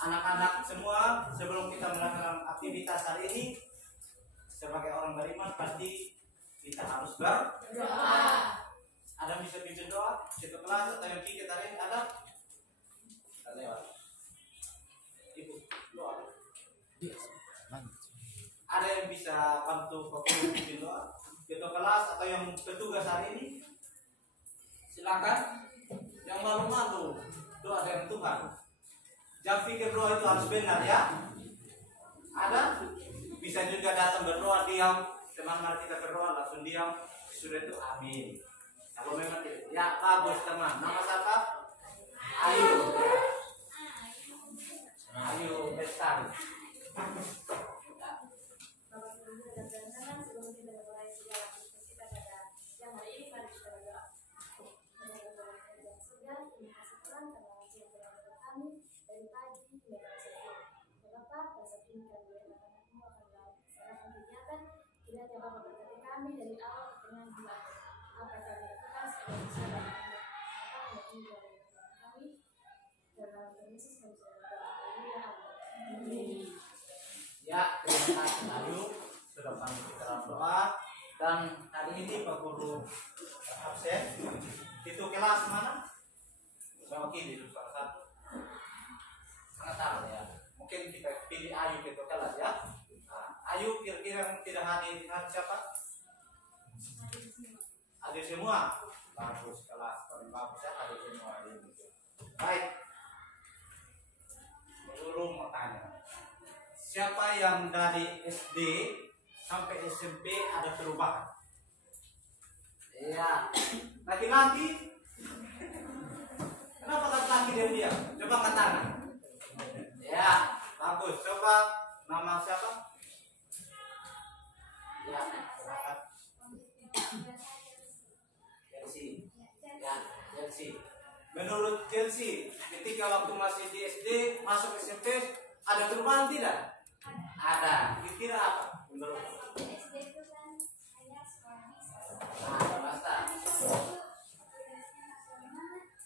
Anak-anak semua, sebelum kita melakukan aktivitas hari ini, sebagai orang beriman pasti kita harus berdoa. Ada bisa pimpin doa? Satu kelas atau yang kita hari ini ada? Ada lewat. Ibu doa. Ada yang bisa bantu pimpin doa? Ketua kelas atau yang petugas hari ini? Silakan. Yang malu-malu doa dengan Tuhan. Jangan pikir doa itu harus benar ya. Ada? Bisa juga datang berdoa diam. Teman mari kita berdoa langsung diam. Sudah itu amin. Kalau memang tidak, ya bagus teman. Nama siapa? Ayu. Ayu Bestari. Kami dari awal dengan Tuhan apa yang kami lakukan sebagai sahabat kami dalam Yesus kami berdoa. Ya, terima kasih Ayu sudah bantu kita dalam doa. Dan hari ini Pak Guru absen. Itu kelas mana? Mewakili itu salah satu. Sangat tahu ya. Mungkin kita pilih Ayu itu kelas ya. Ayu kira-kira yang tidak hadir hari siapa? Hadir semua. Bagus kelas paling bagus ya, hadir semua hari ini. Baik. Guru mau tanya. Siapa yang dari SD sampai SMP ada perubahan? Iya. Laki-laki? Kenapa laki-laki diam-diam? Coba angkat tangan. Ya, bagus. Coba nama siapa? Ya, silakan. Chelsea. Ya, Chelsea. Menurut Chelsea, ketika waktu masih di SD, masuk SMP, ada perubahan tidak? Ada. Kira-kira apa? Menurut? SD itu kan hanya sekolah Nah, basta.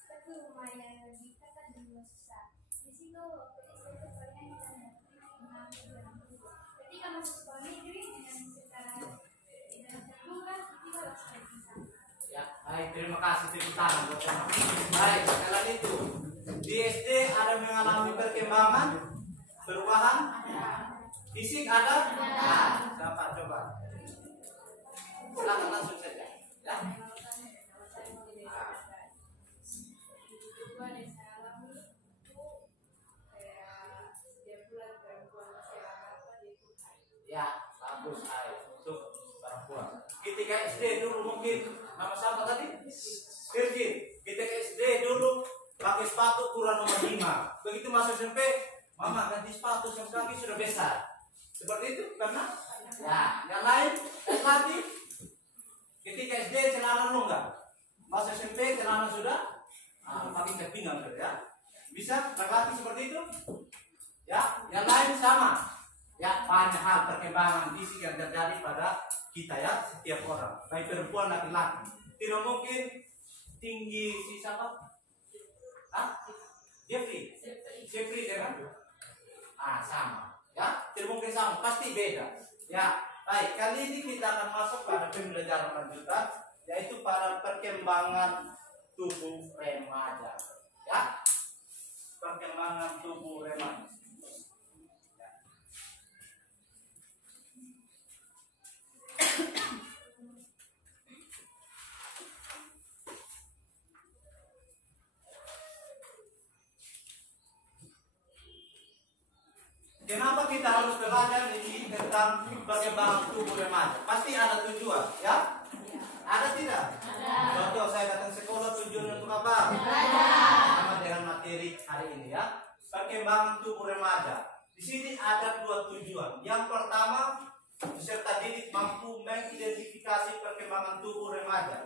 tapi rumah yang lebih dekat dan juga susah. Di situ waktu SD itu palingan kita ketika masuk sekolah negeri dengan secara tidak terbuka kita langsung berpisah. Ya, baik, terima kasih tepuk tangan buat teman. Baik, setelah itu di SD ada mengalami perkembangan, perubahan, fisik ada? Nah, siapa coba? Silakan langsung saja. Ya. Ya, bagus untuk perempuan. Ketika SD dulu mungkin nama siapa tadi? Virgin. Ketika SD dulu pakai sepatu ukuran nomor 5. Begitu masuk SMP, mama ganti sepatu sampai kaki sudah besar. Seperti itu karena ya, yang lain lagi. Ketika SD celana longgar, masuk SMP celana sudah pakai ke pinggang ya. Bisa laki seperti itu? Ya, yang lain sama. Ya, banyak hal perkembangan fisik yang terjadi pada kita ya, setiap orang, baik perempuan laki-laki. Tidak mungkin tinggi si siapa? Jeffrey dengan sama. Ya, tidak mungkin sama, pasti beda. Ya, baik. Kali ini kita akan masuk pada pembelajaran lanjutan, yaitu pada perkembangan tubuh remaja. Ya, perkembangan tubuh remaja. Kenapa kita harus belajar ini tentang perkembangan tubuh remaja? Pasti ada tujuan, ya? Ada tidak? Ada. Contoh saya datang sekolah tujuan untuk apa? Sama dengan materi hari ini ya. Perkembangan tubuh remaja. Di sini ada dua tujuan. Yang pertama, peserta didik mampu mengidentifikasi perkembangan tubuh remaja,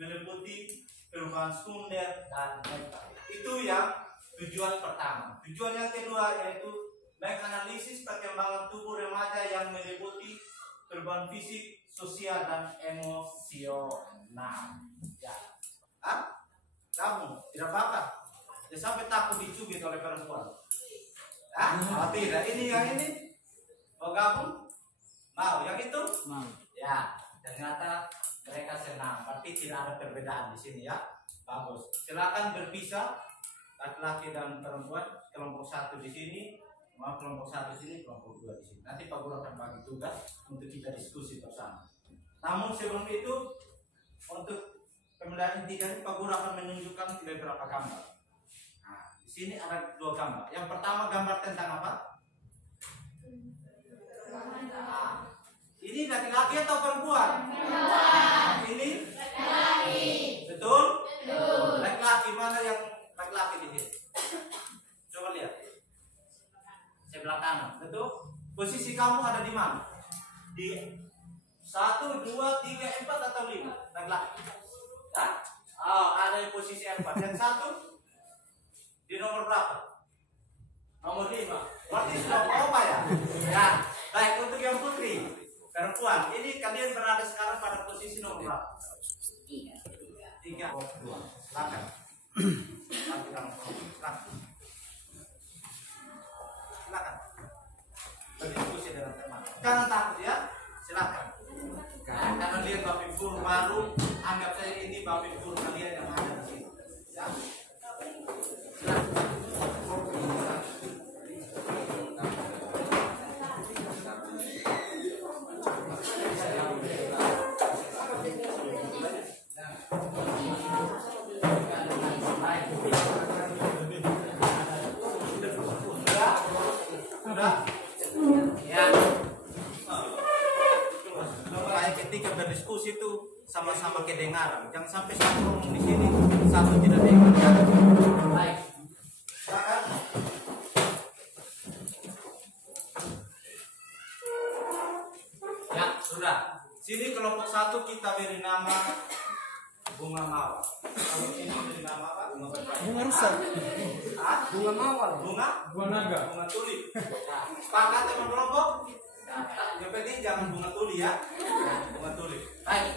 meliputi perubahan sekunder dan mental. Itu yang tujuan pertama. Tujuan yang kedua yaitu menganalisis perkembangan tubuh remaja yang meliputi perubahan fisik, sosial, dan emosional. Ya, kamu tidak apa-apa. Jangan sampai takut dicubit oleh perempuan. Hah? Oh tidak, ini yang ini. Mau gabung? Mau yang itu? Mau. Ya, ternyata mereka senang. Berarti tidak ada perbedaan di sini ya. Bagus. Silakan berpisah laki-laki dan perempuan. Kelompok satu di sini, mau kelompok satu di sini, kelompok dua di sini. Nanti Pak Guru akan bagi tugas untuk kita diskusi bersama. Namun sebelum itu, untuk pemilihan inti dari Pak Guru akan menunjukkan beberapa gambar. Nah, di sini ada 2 gambar. Yang pertama gambar tentang apa? Nah, ini laki-laki atau perempuan? Ini laki. Betul? Betul. Laki-laki, mana yang laki-laki di sini? Coba lihat. Sebelah kanan. Betul? Posisi kamu ada di mana? Di 1, 2, 3, 4 atau 5? Laki-laki. Ya? Oh, ada di posisi 4. Yang satu di nomor berapa? Nomor 5. Berarti sudah apa ya? Ya. Baik, untuk yang putri perempuan, ini kalian berada sekarang pada posisi nomor berapa? 3. 2. Silakan. Silakan. Berdiskusi dengan teman. Jangan takut ya. Silakan. Karena lihat Bapak Ibu baru, anggap saya ini Bapak Ibu kalian yang ada di sini. Ya. Ketika berdiskusi itu sama-sama kedengaran. Jangan sampai satu ngomong di sini, satu tidak dengar. Ya. Baik. Silakan. Ya, sudah. Sini kelompok 1 kita beri nama bunga mawar. Kalau ini beri nama apa? Bunga rusak. Bunga mawar. Bunga naga. Bunga tulip. Nah, sepakat teman kelompok? Yang penting jangan bunga tuli ya. Bunga tulip. Baik.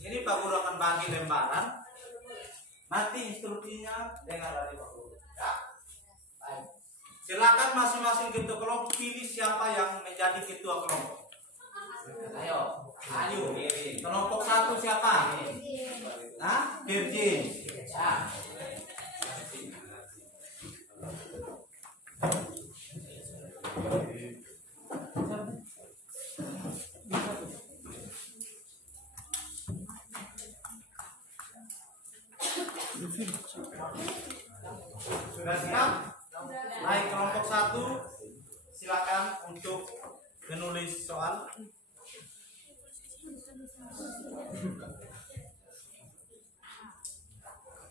Ini Pak Guru akan bagi lembaran. Nanti instruksinya dengar dari Pak Guru. Ya. Baik. Silakan masing-masing ketua kelompok pilih siapa yang menjadi ketua kelompok. Ayo. Kelompok 1 siapa? Nah, Virgin. Ya. Sudah siap? Baik, kelompok 1 silakan untuk menulis soal.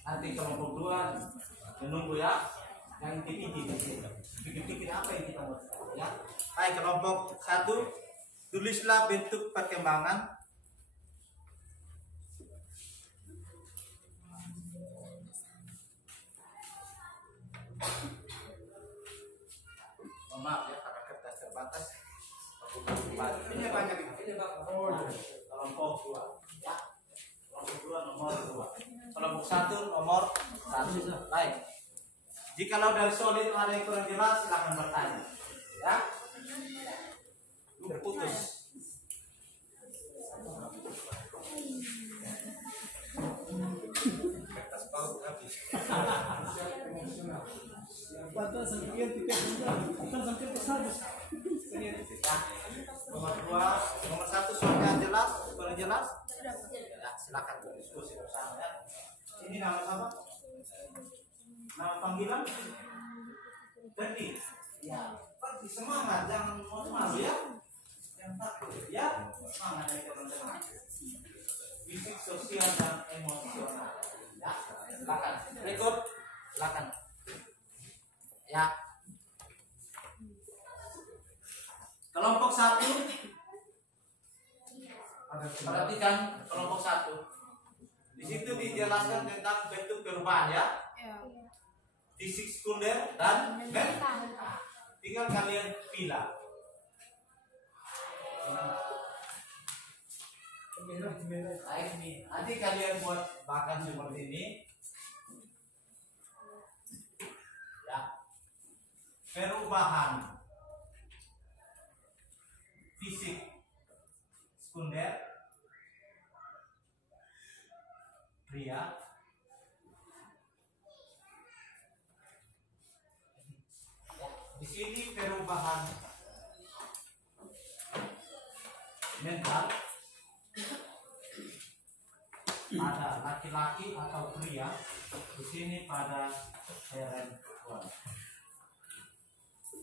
Nanti kelompok 2 menunggu ya. Yang pikir-pikir apa yang kita mau ya. Baik, kelompok 1 tulislah bentuk perkembangan maaf ya, karena kertas terbatas. Ini banyak ini kelompok 2 ya. Kelompok 2 nomor 2. Kelompok 1 nomor 1. Baik. Jikalau dari soal itu ada yang kurang jelas, silakan bertanya. Ya. Terputus. Kertas bau habis. Patah sampai titik sampai habis. Nomor 2, nomor 1 soalnya jelas, kurang jelas? Ya, silakan berdiskusi bersama ya. Ini nama siapa? Nama panggilan? Ferdi. Ya, Ferdi semangat, jangan malu ya. Yang takut ya, semangat dari teman-teman. Fisik, sosial dan emosional. Ya, silakan. Berikut, silakan. Ya. Kelompok 1. Perhatikan kelompok 1. Di situ dijelaskan tentang bentuk perubahan ya. Fisik sekunder dan mental. Tinggal kalian pilih. Baik nih, nanti kalian buat bahkan seperti ini. Ya. perubahan fisik sekunder pria di sini perubahan mental pada laki-laki atau pria, di sini pada perempuan.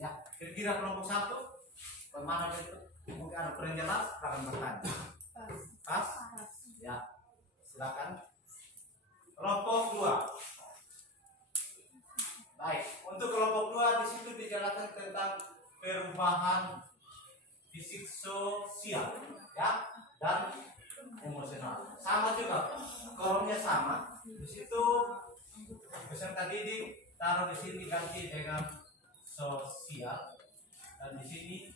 Ya, kira-kira kelompok satu, bagaimana itu? Mungkin ada kurang jelas, silakan bertanya. Pas? Ya, silakan. Kelompok dua. Baik, untuk kelompok dua di situ dijelaskan tentang perubahan fisik sosial, ya, dan emosional. Sama juga, kolomnya sama. Di situ peserta didik taruh di sini ganti dengan sosial, dan di sini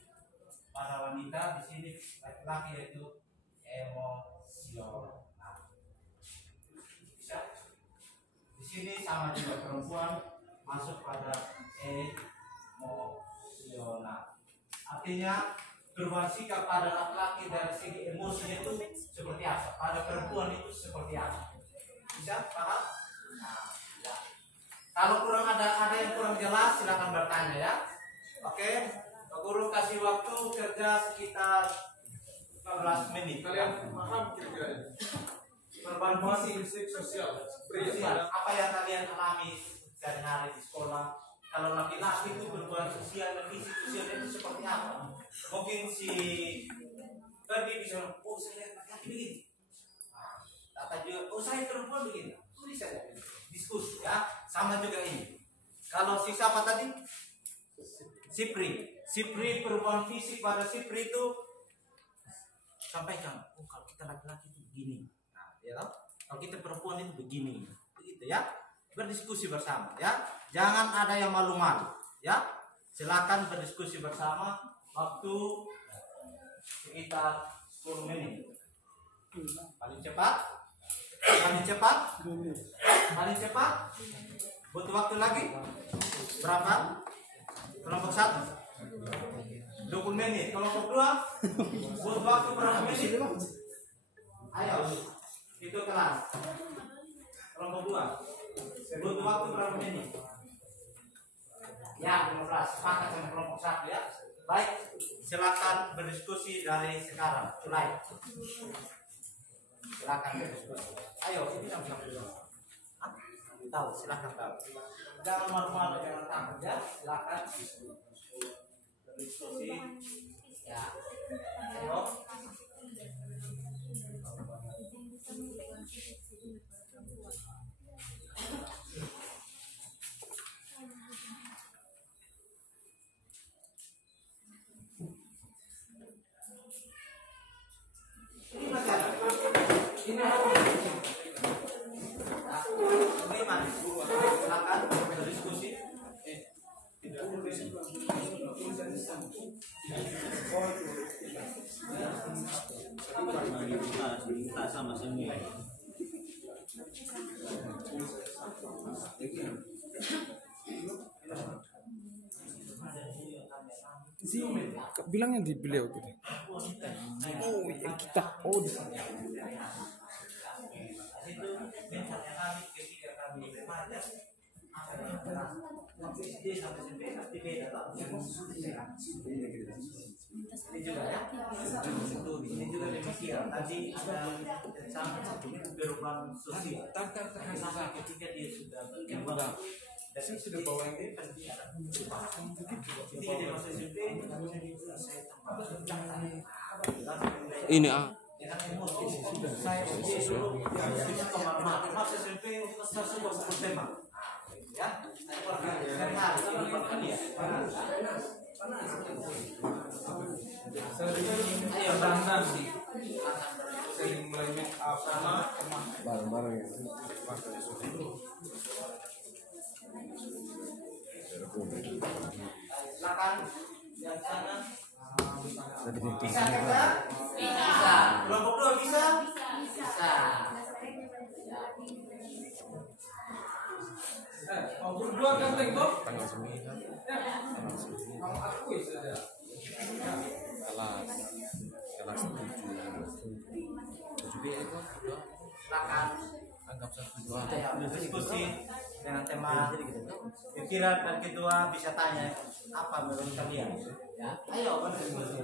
pada wanita, di sini laki-laki yaitu emosional. Bisa? Di sini sama juga perempuan masuk pada emosional. Artinya perubahan sikap pada laki-laki dari segi emosinya itu seperti apa, pada perempuan itu seperti apa. Bisa paham? Nah, ya. Kalau kurang ada yang kurang jelas silakan bertanya ya. Oke, Pak Guru kasih waktu kerja sekitar 15 menit. Kalian paham kira-kira Perubahan fisik sosial sosial, apa yang kalian alami sehari-hari di sekolah? Kalau laki-laki itu berhubungan sosial dan fisik sosial itu seperti apa? Mungkin si Ferdi bisa, oh saya laki-laki begini. Kata juga, oh saya perempuan begini. Tulis saja, diskusi ya. Sama juga ini. Kalau si siapa tadi? Sipri perubahan fisik pada Sipri itu sampaikan, oh kalau kita laki-laki itu begini. Nah, ya tahu? Kalau kita perempuan itu begini. Begitu ya. Berdiskusi bersama ya. Jangan ada yang malu-malu ya. Silakan berdiskusi bersama. Waktu sekitar 10 menit. Paling cepat. Butuh waktu lagi berapa? Kelompok 1 20 menit. Kelompok 2 butuh waktu berapa menit? Ayo, itu kelas. Kelompok 2 butuh waktu berapa menit? Ya, 15. Sepakat sama kelompok 1 ya. Baik, silakan berdiskusi dari sekarang. Mulai. Silakan berdiskusi. Ayo, ini sama-sama. Tahu, silakan tahu. Jangan malu-malu, jangan takut ya. Silakan berdiskusi. Ya. Ayo. Kita sama semua. bilangnya di beliau gitu. Oh yang kita di sana. Ini juga ya, ini juga demikian. Tadi ada perubahan sosial. Sampai ketika dia sudah berkembang, dan sudah bawa yang ini pasti ada perubahan. Ketika dia masuk SMP, Ini dengan emosi. Saya dulu bisa kemana-mana. SMP saya suka sebut tema. Ya, sehari-hari ini kan dia. Ayo dandan sih. sering mulai make up sama bareng-bareng ya. Silakan yang sana. Bisa kerja? Bisa. Kelompok 2 bisa? Bisa. Berdua ganteng kok. Tanggal 9. kelas 7B itu udah Silakan. anggap satu dua Diskusi dengan tema pikiran dan kedua bisa tanya apa menurut kalian. Ya, ayo berdiskusi.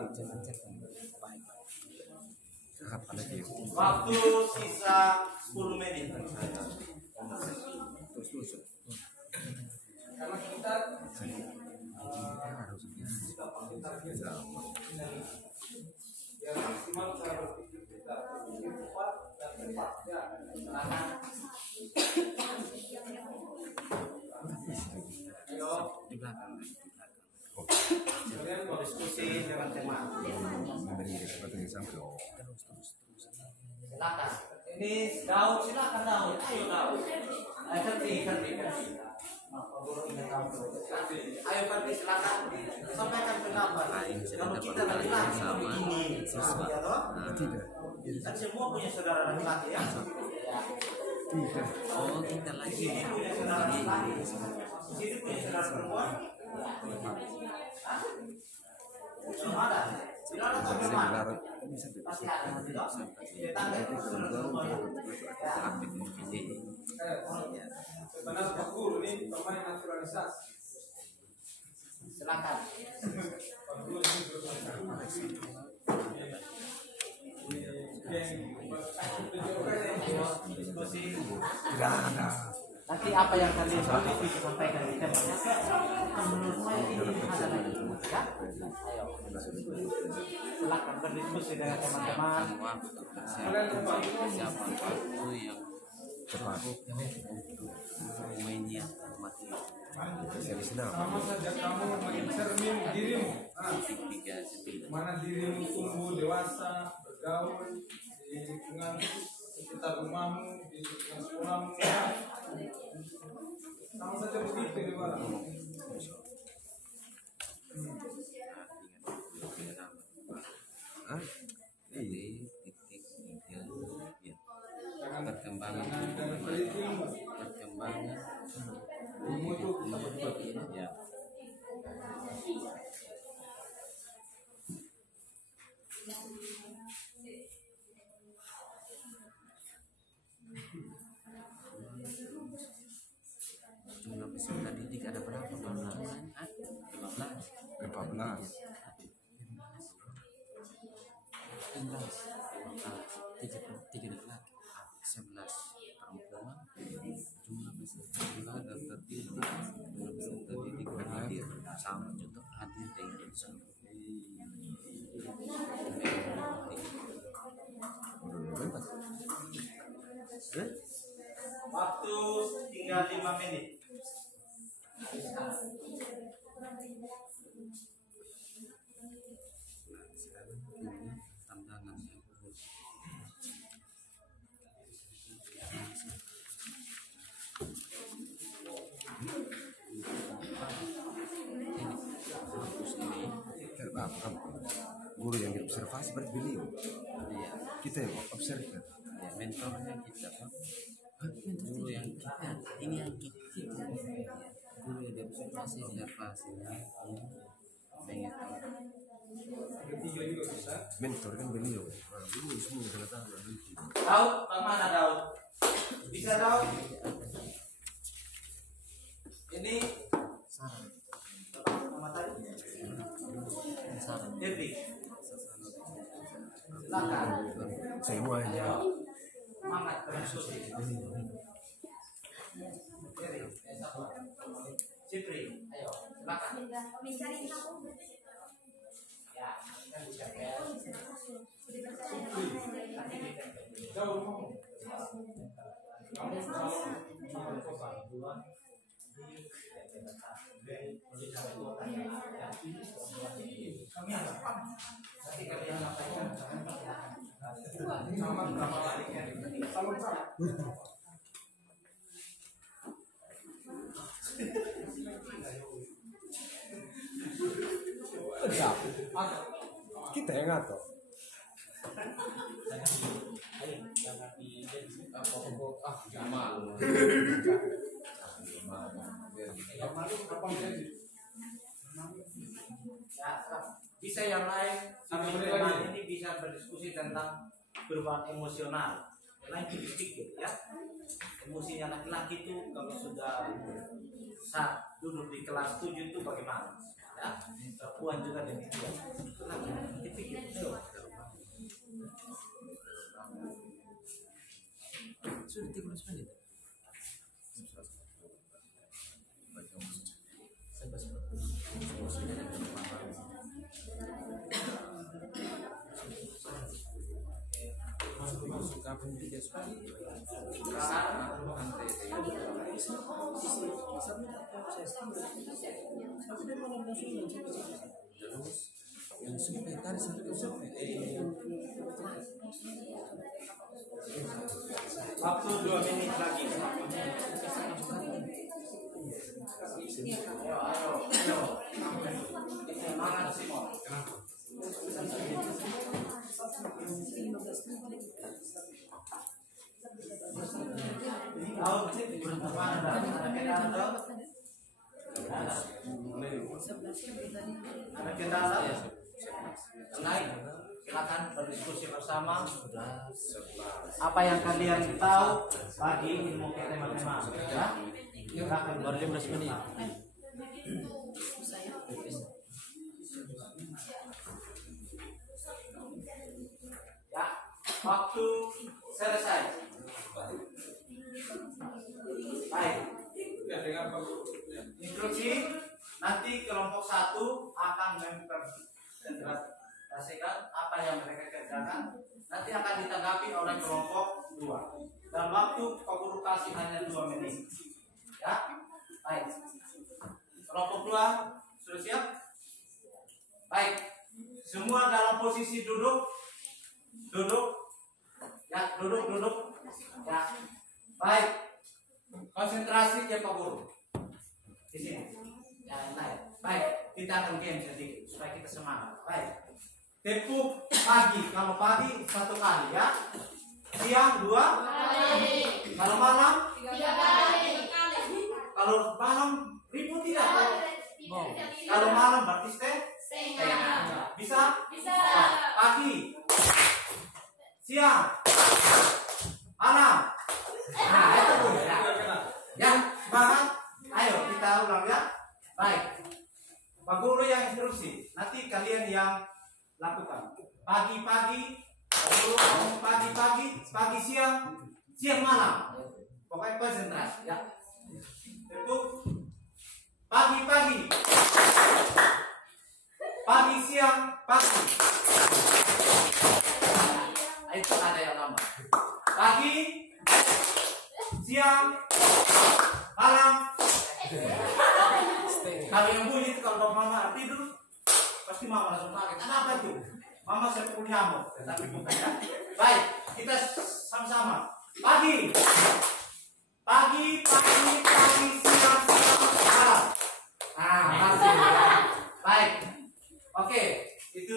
apa lagi Waktu sisa 10 menit. terus Ayo di belakang diskusi dengan tema. Silakan. Ini Daud, silakan Daud. Ayo Daud. Ayo Ferdi. Ayo Ferdi silakan sampaikan pendapat. Kalau kita laki-laki begini, ya toh? Kan semua punya saudara laki-laki ya. oh kita Di lagi sini punya saudara laki-laki. Di sini punya saudara perempuan. Hah? Semua ada. Tidak ada bagaimana? Pasti ada nanti toh. Tetangga itu saudara perempuan. Ya. aktif ini Sebenarnya Pak Guru ini pemain naturalisasi. Silakan. Diskusi. Nanti apa yang kalian tulis bisa sampaikan di temanya. Menurut saya ini ada lagi. Ya? Ayo. Silakan berdiskusi dengan teman-teman. siapa waktu yang tepat untuk menyiapkan materi Sama saja kamu mencermin dirimu. tiga sepuluh Mana dirimu tumbuh dewasa, bergaul di lingkungan sekitar rumahmu, di lingkungan sekolahmu. Sama saja begitu di mana. jadi titik tiga ya Jangan perkembangan jangan pelitimu. perkembangan Ilmu itu ya jumlah peserta didik ada berapa 15 tiga laki 11 perempuan jumlah peserta juga daftar didik jumlah peserta didik hadir sama contoh hadir dengan sama Waktu tinggal 5 menit. tantangan yang terus guru yang diobservasi berarti beliau ya, kita yang observe ya mentornya kita kan guru yang kita ini yang kita guru yang observasinya ketiga juga bisa. mentor kan beliau. Nah, guru semua tanda tangan nanti. Daud, bagaimana Daud? Bisa Daud? Ini nama tadi? Devi. Silakan. Semuanya. Semangat berdiskusi. Cipri, ayo, silakan. Ya, kita bisa ya. Jauh mau. Kamu selalu kota. Kami apa? Nanti kalian sampaikan. Sama berapa lagi? Salam sama. Kita yang ngatur. Malu kapan jadi? Ya, bisa yang lain Ada di boleh teman lagi? ini bisa berdiskusi tentang perubahan emosional. Yang lain dipikir ya. Emosinya laki-laki itu kalau sudah saat duduk di kelas 7 itu bagaimana? Ya, perempuan juga demikian. Dipikir. Sudah 13 menit. Masuk kapan tiga sekali? Terus yang survei tadi sampai survei Waktu 2 menit lagi. Ayo. Semangat Simon. Tahu ada kendala? Ada kendala? Lain, silakan berdiskusi bersama. Apa yang kalian tahu pagi ilmu tema-tema, ya? Silakan. baru 15 menit. Ya, waktu selesai. Baik. Ya dengan Pak. Instruksi nanti kelompok 1 akan mempresentasikan apa yang mereka kerjakan. Nanti akan ditanggapi oleh kelompok 2. Dan waktu pemburu kasih hanya 2 menit. Ya, baik. Kelompok 2 sudah siap? Baik. Semua dalam posisi duduk. Ya, duduk. Ya, baik. Konsentrasi ya Pak Guru. Di sini. Ya, lain. Baik, kita akan game sedikit supaya kita semangat. Baik. Tempo pagi. Kalau pagi 1 kali ya. Siang 2 kali. Kalau malam 3 kali. Kalau malam ribut tidak? Kalau malam berarti setengah. Bisa? Pagi. Siang. Malam. Nah, itu Bu ya. Ya, semangat. Ayo kita ulang ya. Baik. Pak Guru yang instruksi. Nanti kalian yang lakukan. Pagi-pagi, Pak Guru ngomong pagi siang malam. Pokoknya konsentrasi ya. Itu pagi, siang, pagi. Nah, itu ada yang lama. Pagi, siang, malam. Kalau yang bunyi itu kalau mama tidur pasti mama langsung pakai. Kenapa itu? Mama seperti nyamuk, tapi bukan ya. Baik, kita sama-sama. Pagi, siang, malam. Nah, masih. Baik. Oke, itu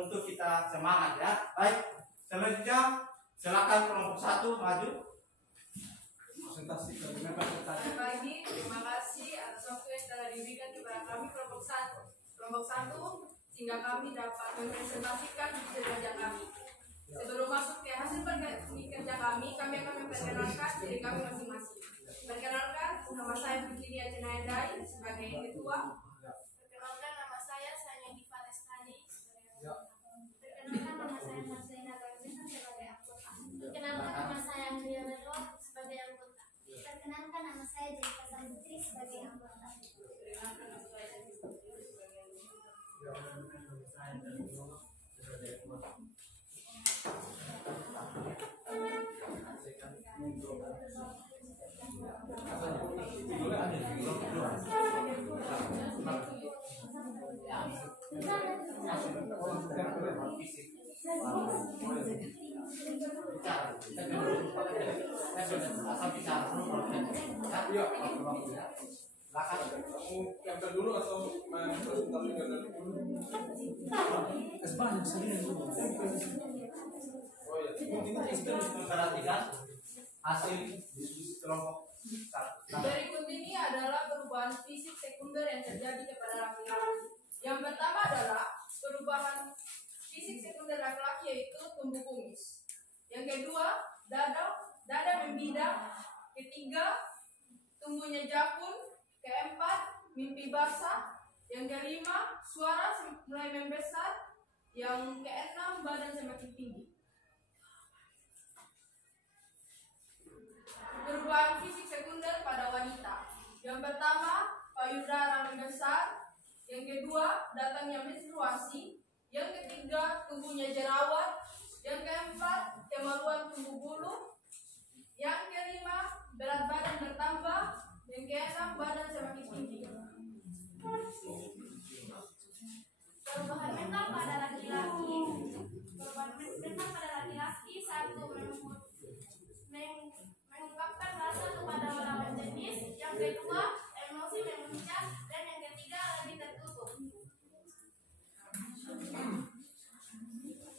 untuk kita semangat ya. Baik. Selanjutnya silakan kelompok 1 maju. Presentasi. Selamat pagi, terima kasih atas waktu yang telah diberikan kepada kami kelompok 1 sehingga kami dapat mempresentasikan kerja kami. Sebelum masuk ke hasil kerja kami akan memperkenalkan diri kami masing-masing. Perkenalkan, nama saya Putri Cenaya Dai sebagai ketua. Perkenalkan nama saya Sanyadi Falestani. Perkenalkan nama saya Marcelina Garzena sebagai anggota. Perkenalkan nama saya Andrea Medor sebagai anggota. Perkenalkan nama saya Jessica Sambutri sebagai anggota. Yang terdulu atau presentasikan dulu? Banyak sekali yang dulu. Oh ya. Itu memperhatikan hasil diskusi kelompok 1. Berikut ini adalah perubahan fisik sekunder yang terjadi kepada laki-laki. kelima, suara mulai membesar. Yang keenam, badan semakin tinggi. Perubahan fisik sekunder pada wanita. Yang pertama, payudara membesar. Yang kedua, datangnya menstruasi. Yang ketiga, tumbuhnya jerawat. Yang keempat, kemaluan tumbuh bulu. Yang kelima, berat badan bertambah. Yang keenam, badan semakin tinggi. Perubahan mental pada laki-laki. Perubahan mental pada laki-laki, satu, mengungkapkan rasa kepada lawan jenis. Yang kedua, emosi memuncak. Dan yang ketiga, lebih tertutup.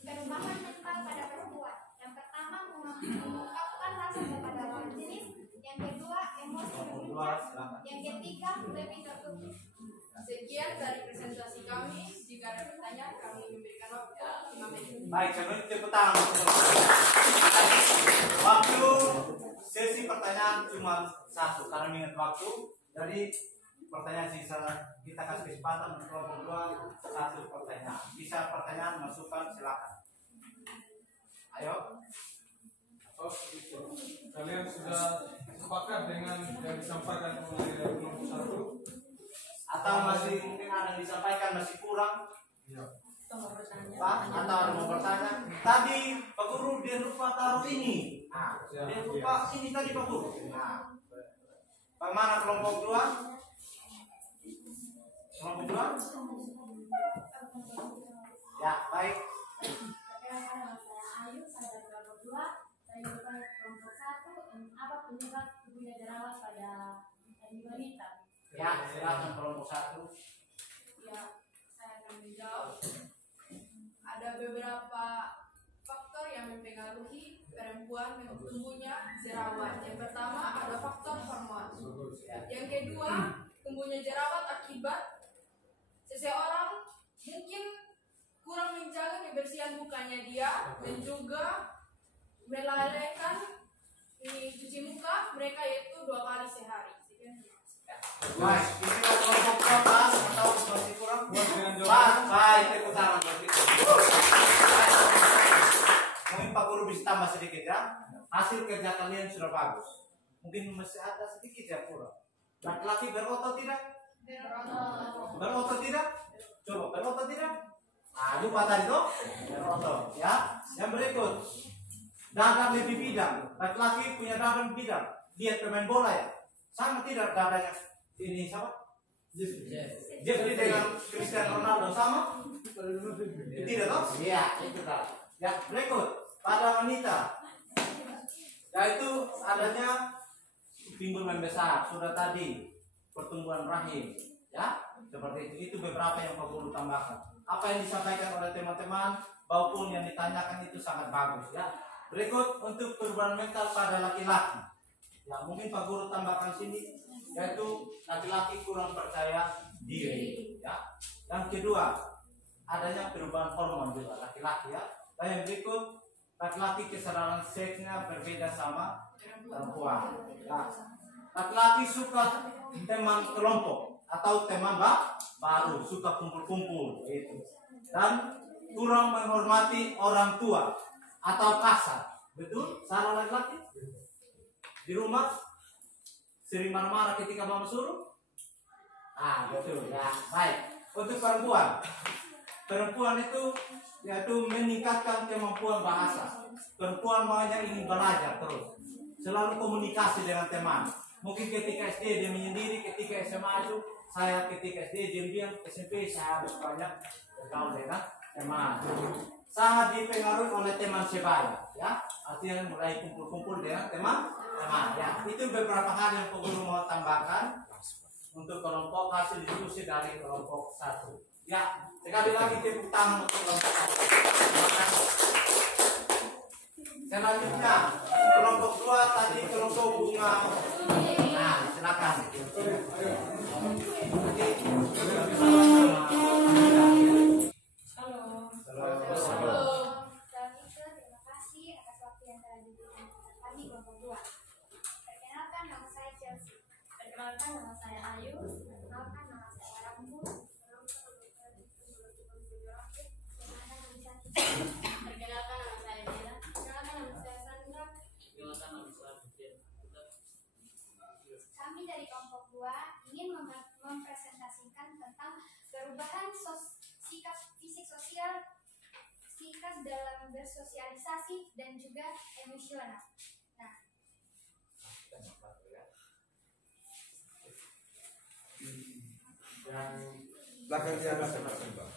Perubahan mental pada perempuan. Yang pertama, mengungkapkan rasa kepada lawan jenis. Yang kedua, emosi memuncak. Yang ketiga, lebih tertutup. Sekian dari presentasi kami. Jika ada pertanyaan, kami memberikan waktu 5 menit. Baik, sebelum tepuk tangan. Waktu sesi pertanyaan cuma 1 karena minat waktu. Jadi pertanyaan sisa kita kasih kesempatan untuk kelompok 2 1 pertanyaan. Bisa pertanyaan masukan silakan. Ayo. Oh, itu. Kalian sudah sepakat dengan yang disampaikan oleh kelompok 1? Atau masih mungkin ada yang disampaikan masih kurang? Iya. Pak, atau ada mau bertanya? Tadi Pak Guru dia lupa taruh ini. Nah, dia lupa ini tadi Pak Guru. Nah, bagaimana kelompok 2? Kelompok 2? Ya, baik. Perkenalkan, nama saya Ayu, saya dari kelompok 2. Saya bertanya kelompok 1, apa penyebab tumbuhnya jerawat pada wanita? Ya, silakan kelompok 1. Ya, saya akan menjawab. Ada beberapa faktor yang mempengaruhi perempuan tumbuhnya jerawat. Yang pertama ada faktor hormon. Yang kedua, tumbuhnya jerawat akibat seseorang mungkin kurang menjaga kebersihan mukanya dia dan juga melalaikan cuci muka mereka yaitu 2 kali sehari. Baik, istilah kelompok 2 pas atau masih kurang? Puas dengan Pas, jawaban? baik, tepuk tangan buat kita. Mungkin Pak Guru bisa tambah sedikit ya. Hasil kerja kalian sudah bagus. Mungkin masih ada sedikit ya kurang. Laki-laki berotot tidak? Berotot tidak? Coba berotot tidak? Nah, lupa tadi tuh berotot ya. Yang berikut, dada lebih bidang. Laki-laki punya dada bidang. Lihat pemain bola ya. Sama tidak dadanya ini sama? Jadi dengan Cristiano Ronaldo sama? Tidak toh? Iya, itu tadi. Ya, berikut pada wanita, yaitu adanya pinggul membesar. Sudah tadi pertumbuhan rahim, ya seperti itu. Itu beberapa yang perlu tambahkan. Apa yang disampaikan oleh teman-teman maupun yang ditanyakan itu sangat bagus, ya. Berikut untuk perubahan mental pada laki-laki. Ya, mungkin Pak Guru tambahkan sini, yaitu laki-laki kurang percaya diri. Ya. Yang kedua, adanya perubahan hormon juga laki-laki ya. Dan yang berikut, laki-laki kesadaran seksnya berbeda sama perempuan. Ya. Laki-laki suka teman kelompok atau teman baru, suka kumpul-kumpul itu. Dan kurang menghormati orang tua atau kasar. Betul? Salah laki-laki? Di rumah sering marah-marah ketika mama suruh? Ah, betul ya. Baik. Untuk perempuan itu yaitu meningkatkan kemampuan bahasa. Perempuan maunya ingin belajar terus, selalu komunikasi dengan teman. Mungkin ketika SD dia menyendiri, ketika SMA itu saya ketika SD diam-diam, SMP saya harus banyak bergaul dengan teman. Sangat dipengaruhi oleh teman sebaya, ya. Artinya mulai kumpul-kumpul dengan teman. Ya, itu beberapa hal yang Pak Guru mau tambahkan untuk kelompok hasil diskusi dari kelompok 1. Ya, sekali lagi tepuk tangan untuk kelompok 1. Selanjutnya kelompok 2 tadi kelompok bunga. Nah, silakan. Perkenalkan, nama saya Ayu. Perkenalkan, nama saya Rambu. bersosialisasi dan juga emosional. Nah, Belakang dia masing-masing, Bang.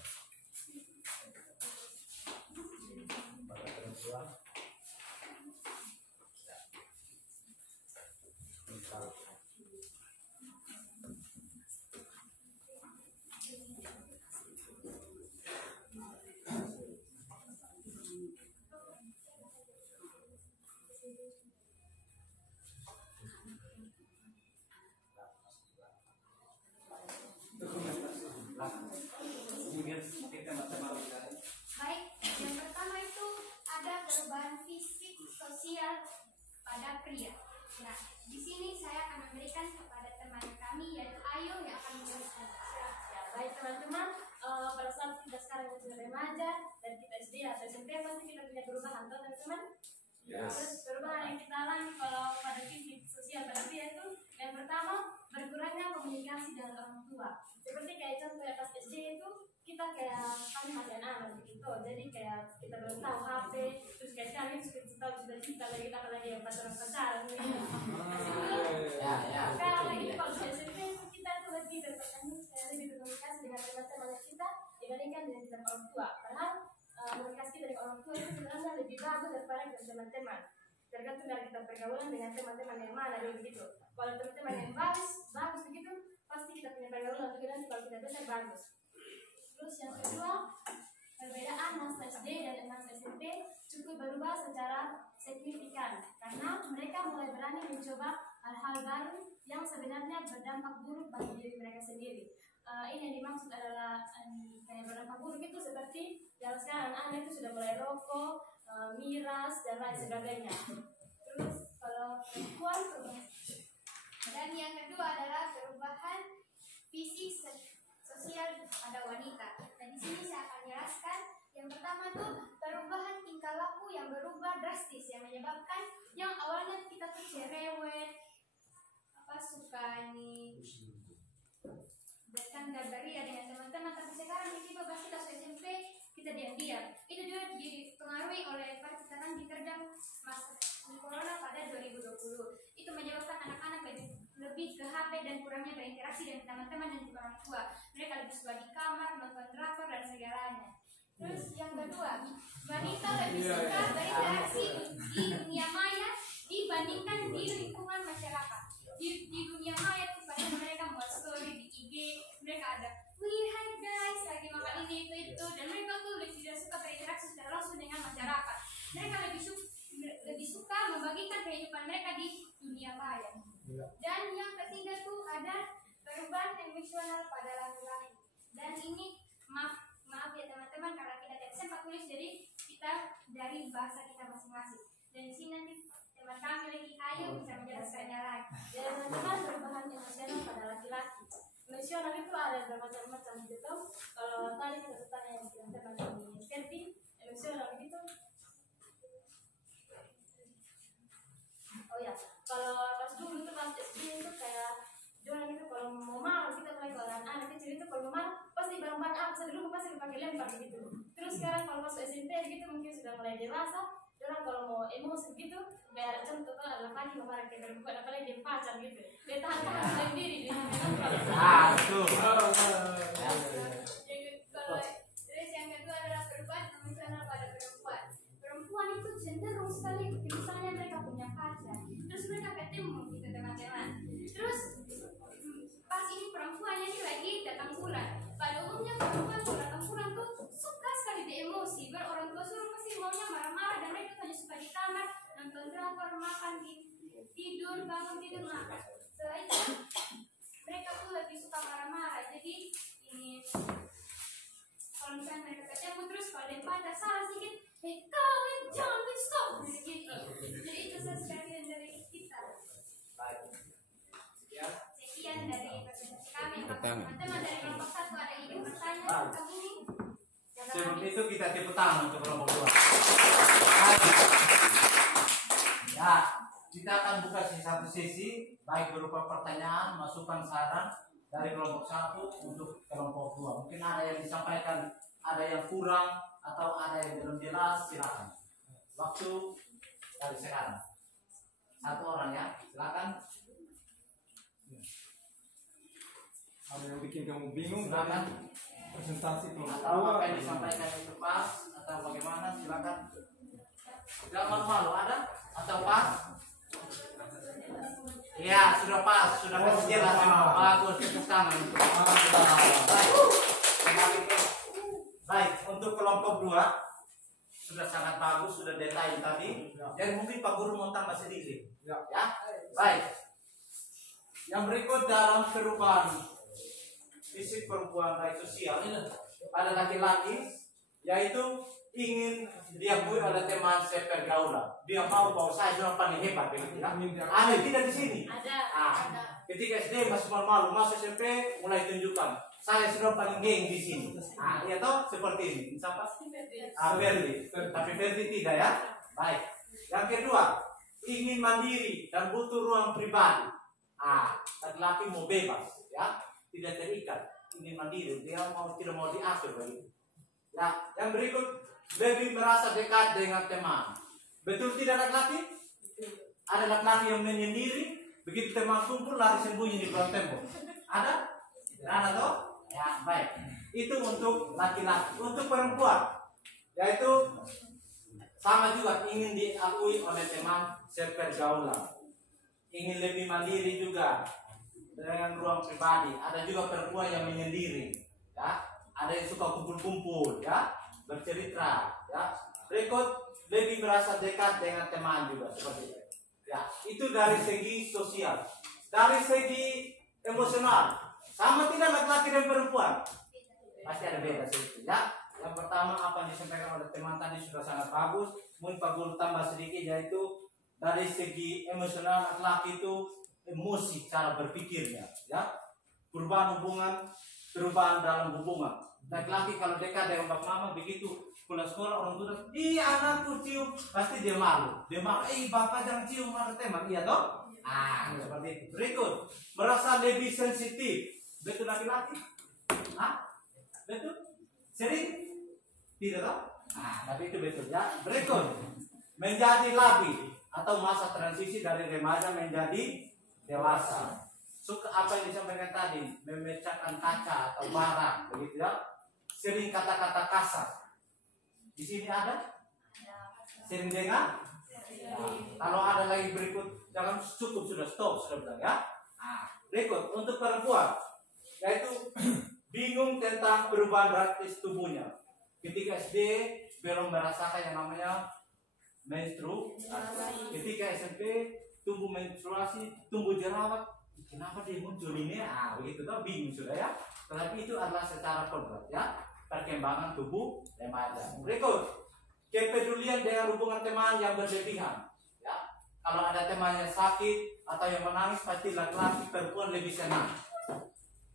baik, yang pertama itu ada perubahan fisik sosial pada pria. Nah, di sini saya akan memberikan kepada teman kami yaitu Ayu yang akan menjelaskan. Baik teman-teman, pada saat kita sekarang sudah remaja dan kita SD atau SMP pasti kita punya perubahan, toh teman-teman. Terus perubahan yang kita alami kalau pada fisik sosial pada pria itu yang pertama berkurangnya komunikasi dengan orang tua. Seperti kayak contoh pas SD itu kita kayak kami masih anak-anak gitu, jadi kayak kita belum tahu HP, terus kayak kami sudah tahu cita-cita lagi kita lagi yang pacaran gitu. Kalau lagi kalau di SMP kita tuh lebih berkomunikasi dengan teman-teman kita dibandingkan dengan kita orang tua. Padahal komunikasi kita dengan orang tua itu sebenarnya lebih bagus daripada dengan teman-teman. Tergantung dari kita pergaulan dengan teman-teman yang mana begitu. Kalau teman-teman yang bagus begitu, pasti kita punya pergaulan untuk nanti kalau kita besar bagus. Terus yang kedua, perbedaan masa SD dan masa SMP cukup berubah secara signifikan karena mereka mulai berani mencoba hal-hal baru yang sebenarnya berdampak buruk bagi diri mereka sendiri. Ini yang dimaksud adalah kayak berdampak buruk itu seperti yang sekarang anak-anak itu sudah mulai rokok, miras dan lain sebagainya. Terus kalau perempuan Dan yang kedua adalah perubahan fisik sosial pada wanita. Dan di sini saya akan jelaskan. Yang pertama tuh perubahan tingkah laku yang berubah drastis yang menyebabkan yang awalnya kita tuh cerewet, suka nih bercanda beria dengan teman-teman, tapi sekarang tiba-tiba pas kita SMP kita diam-diam. Itu juga dipengaruhi oleh perkembangan diterjang masa corona pada 2020. Itu menyebabkan anak-anak lebih ke HP dan kurangnya berinteraksi dengan teman-teman dan juga orang tua. Mereka lebih suka di kamar, nonton drakor dan segalanya. Terus yang kedua, wanita lebih suka berinteraksi di dunia maya dibandingkan di lingkungan masyarakat. Di dunia maya itu pada mereka buat story di IG, mereka ada, wih hai guys, lagi makan ini itu, dan mereka tuh tidak suka berinteraksi secara langsung dengan masyarakat. Mereka lebih suka membagikan kehidupan mereka di dunia maya. Dan yang ketiga tuh ada perubahan emosional pada laki-laki. Dan ini maaf ya teman-teman karena kita tidak sempat tulis, jadi kita dari bahasa kita masing-masing. Dan di sini nanti teman kami lagi Ayu bisa menjelaskannya lagi. dan teman-teman perubahan emosional pada laki-laki. Emosional itu ada bermacam-macam gitu. Kalau tadi kita bertanya yang teman kami Ferdi, emosional gitu. Oh ya, kalau pas dulu tuh pas SD itu kayak jualan itu kalau mau marah kita mulai kalau anak kecil itu kalau mau marah pasti barang-barang apa saya dulu pasti dipakai lempar gitu. Terus sekarang kalau masuk SMP gitu mungkin sudah mulai dewasa, orang kalau mau emosi gitu kayak contoh kalau ada laki kemarin kayak perempuan apalagi dia pacar gitu, dia tahan sendiri dia. Tuh. Terus yang kedua adalah perubahan emosional pada perempuan. Perempuan itu cenderung sekali misalnya mereka punya pacar, terus mereka ketemu gitu teman-teman. Terus pas ini perempuannya ini lagi datang bulan. Pada umumnya perempuan datang bulan tuh suka sekali di emosi. Orang tua suruh pasti maunya marah-marah dan mereka hanya suka di kamar nonton drakor, makan, tidur, bangun tidur makan. Setelah itu mereka tuh lebih suka marah-marah. Jadi ini kalau misalnya mereka ketemu terus kalau dia pacar salah sedikit, kalian jangan stop gitu. Jadi itu sebagian dari kita. Sekian dari presentasi kami. Teman-teman dari kelompok 1 ada ingin bertanya tentang ini? Sebelum itu kita tepuk tangan untuk kelompok 2. Ya, kita akan buka satu sesi baik berupa pertanyaan, masukan, saran dari kelompok 1 untuk kelompok 2. Mungkin ada yang disampaikan, ada yang kurang, atau ada yang belum jelas silakan. Waktu dari sekarang. Satu orang ya, silakan. Ada yang bikin kamu bingung Silakan. dari presentasi kelompok Atau dua? apa yang disampaikan itu pas atau bagaimana silakan. Tidak malu-malu ada atau pas? Iya, sudah pas, sudah kasih jelas memang. Bagus, tepuk tangan. Baik, untuk kelompok 2 sudah sangat bagus, sudah detail tadi. Dan mungkin Pak Guru mau tambah sedikit. Ya. Ya, baik. Yang berikut dalam perubahan fisik perempuan baik sosial pada laki-laki, yaitu ingin diakui oleh teman sepergaulan. Dia mau bahwa saya sudah paling hebat, begitu ya. Ada tidak di sini? Ada. Ah, ketika SD masih malu-malu, masuk SMP mulai tunjukkan saya sudah paling geng di sini. Ah, iya toh seperti ini. Siapa? Ferdi. Tapi Ferdi tidak ya. Baik. Yang kedua, ingin mandiri dan butuh ruang pribadi. Ah, laki-laki mau bebas, ya, tidak terikat. Ini mandiri, dia tidak mau diatur begitu. Ya, yang berikut lebih merasa dekat dengan teman. Betul tidak laki-laki? Ada laki-laki yang menyendiri, begitu teman kumpul lari sembunyi di belakang tembok. Ada? Tidak ada toh? Ya, baik. Itu untuk laki-laki. Untuk perempuan, yaitu sama juga ingin diakui oleh teman sepergaulan. Ingin lebih mandiri juga dengan ruang pribadi. Ada juga perempuan yang menyendiri, ya. Ada yang suka kumpul-kumpul, ya, bercerita, ya. Berikut lebih merasa dekat dengan teman juga seperti itu. Ya, itu dari segi sosial. Dari segi emosional, sama tidak laki-laki dan perempuan? Pasti ada beda sedikit, ya. Yang pertama apa yang disampaikan oleh teman tadi sudah sangat bagus. Mungkin Pak Guru tambah sedikit, yaitu dari segi emosional laki-laki itu emosi cara berpikirnya, ya. Perubahan hubungan, perubahan dalam hubungan. Laki-laki kalau dekat dengan bapak mama begitu pulang sekolah orang tua, anakku cium, pasti dia malu. Dia malu, bapak jangan cium ada teman, iya toh? Ah, seperti itu. Berikut, merasa lebih sensitif. Betul laki-laki? Hah? Betul? Sering? Tidak toh? Ah, tapi itu betul ya. Berikut, menjadi labil atau masa transisi dari remaja menjadi dewasa. Suka apa yang disampaikan tadi, memecahkan kaca atau barang, begitu ya. Sering kata-kata kasar. Di sini ada? Sering dengar? Ya. Kalau ada lagi berikut, jangan cukup sudah stop sudah bilang ya. Nah, berikut untuk perempuan, yaitu bingung tentang perubahan drastis tubuhnya. Ketika SD belum merasakan yang namanya menstruasi. Ketika SMP tumbuh menstruasi, tumbuh jerawat. Kenapa dia muncul ini? Ah, begitu tuh bingung sudah ya. Tetapi itu adalah secara kodrat ya, perkembangan tubuh remaja. Berikut, kepedulian dengan hubungan teman yang berlebihan. Ya, kalau ada teman yang sakit atau yang menangis, pasti laki-laki perempuan lebih senang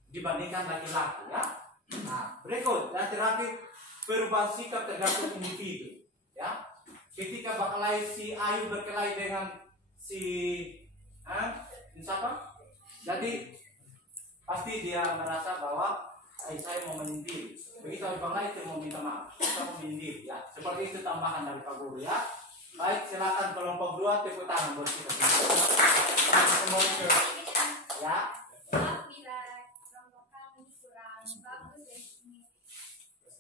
dibandingkan laki-laki ya. Nah, berikut, yang terakhir, perubahan sikap tergantung individu. Ya, ketika berkelahi si Ayu berkelahi dengan si siapa? Jadi pasti dia merasa bahwa saya mau menyindir. Begitu Bang itu mau minta maaf, kita mau menyindir. Ya, seperti itu tambahan dari Pak Guru ya. Baik, silakan kelompok 2 tepuk tangan buat kita. Ya. Maaf bila kelompok kami kurang bagus dari ini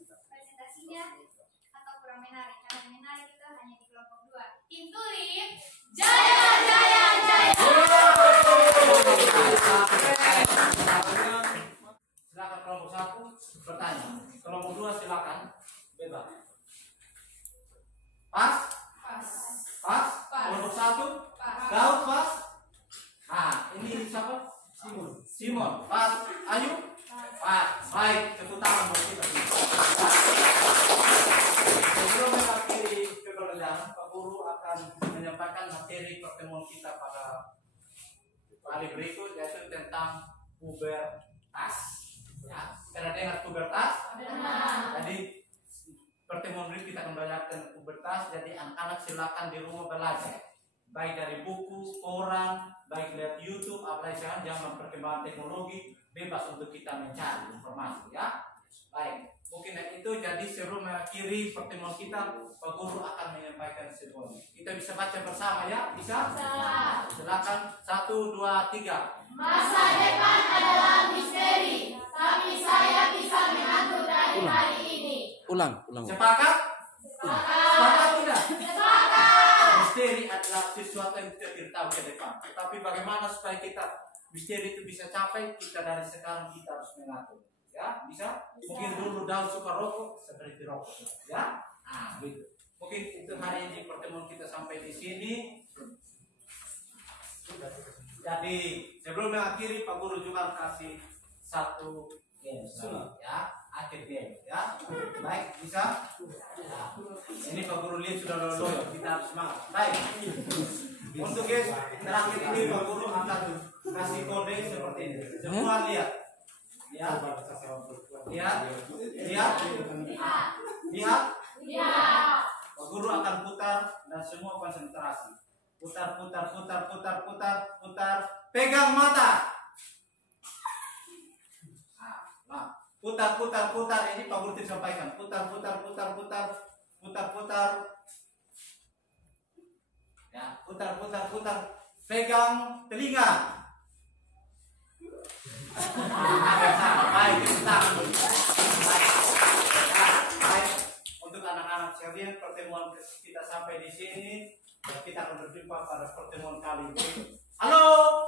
presentasinya atau kurang menarik. Karena yang menarik itu hanya di kelompok 2. Tim Turin, jaya jaya jaya. Silakan kelompok 1 bertanya. Kelompok 2 silakan bebas. Pas? Pas. Pas? Pas. Kelompok 1? Pas. Daud pas? Ah, ini siapa? Simon. Pas? Ayu? Pas. Baik, tepuk tangan buat kita. Sebelum mengakhiri pembelajaran, Pak Guru akan menyampaikan materi pertemuan kita pada hari berikut, yaitu tentang pubertas. Ya, pernah dengar pubertas? Jadi pertemuan ini kita akan belajar tentang pubertas. Jadi anak-anak silakan di rumah belajar, baik dari buku, koran, baik lihat YouTube. Apalagi sekarang zaman perkembangan teknologi, bebas untuk kita mencari informasi. Ya, baik. Mungkin itu itu. Jadi sebelum mengakhiri pertemuan kita, Pak Guru akan menyampaikan semuanya. Kita bisa baca bersama ya? Bisa? Silakan. 1, 2, 3. Masa depan adalah misteri, tapi saya bisa mengatur dari hari ini. Ulang. Sepakat? Sepakat tidak? Sepakat. Misteri adalah sesuatu yang kita tidak tahu ke depan. Tapi bagaimana supaya kita misteri itu bisa capai? Kita dari sekarang kita harus mengatur. Ya, bisa? Mungkin dulu daun suka rokok seperti rokok. Ya? Gitu. Mungkin itu hari ini pertemuan kita sampai di sini. Jadi sebelum mengakhiri, Pak Guru juga kasih satu game, ya, akhir game, ya. Baik, bisa? Ya. Ini Pak Guru lihat sudah loyo, kita harus semangat. Baik. Untuk guys, terakhir ini Pak Guru akan kasih kode seperti ini. Semua lihat. Lihat. Pak Guru akan putar dan semua konsentrasi. Putar. Pegang mata. Nah, putar. Ini Pak Guru sampaikan. Putar. Ya, putar. Pegang telinga. Baik, baik. Untuk anak-anak sekalian, pertemuan kita sampai di sini. Kita akan berjumpa pada pertemuan kali ini. Halo.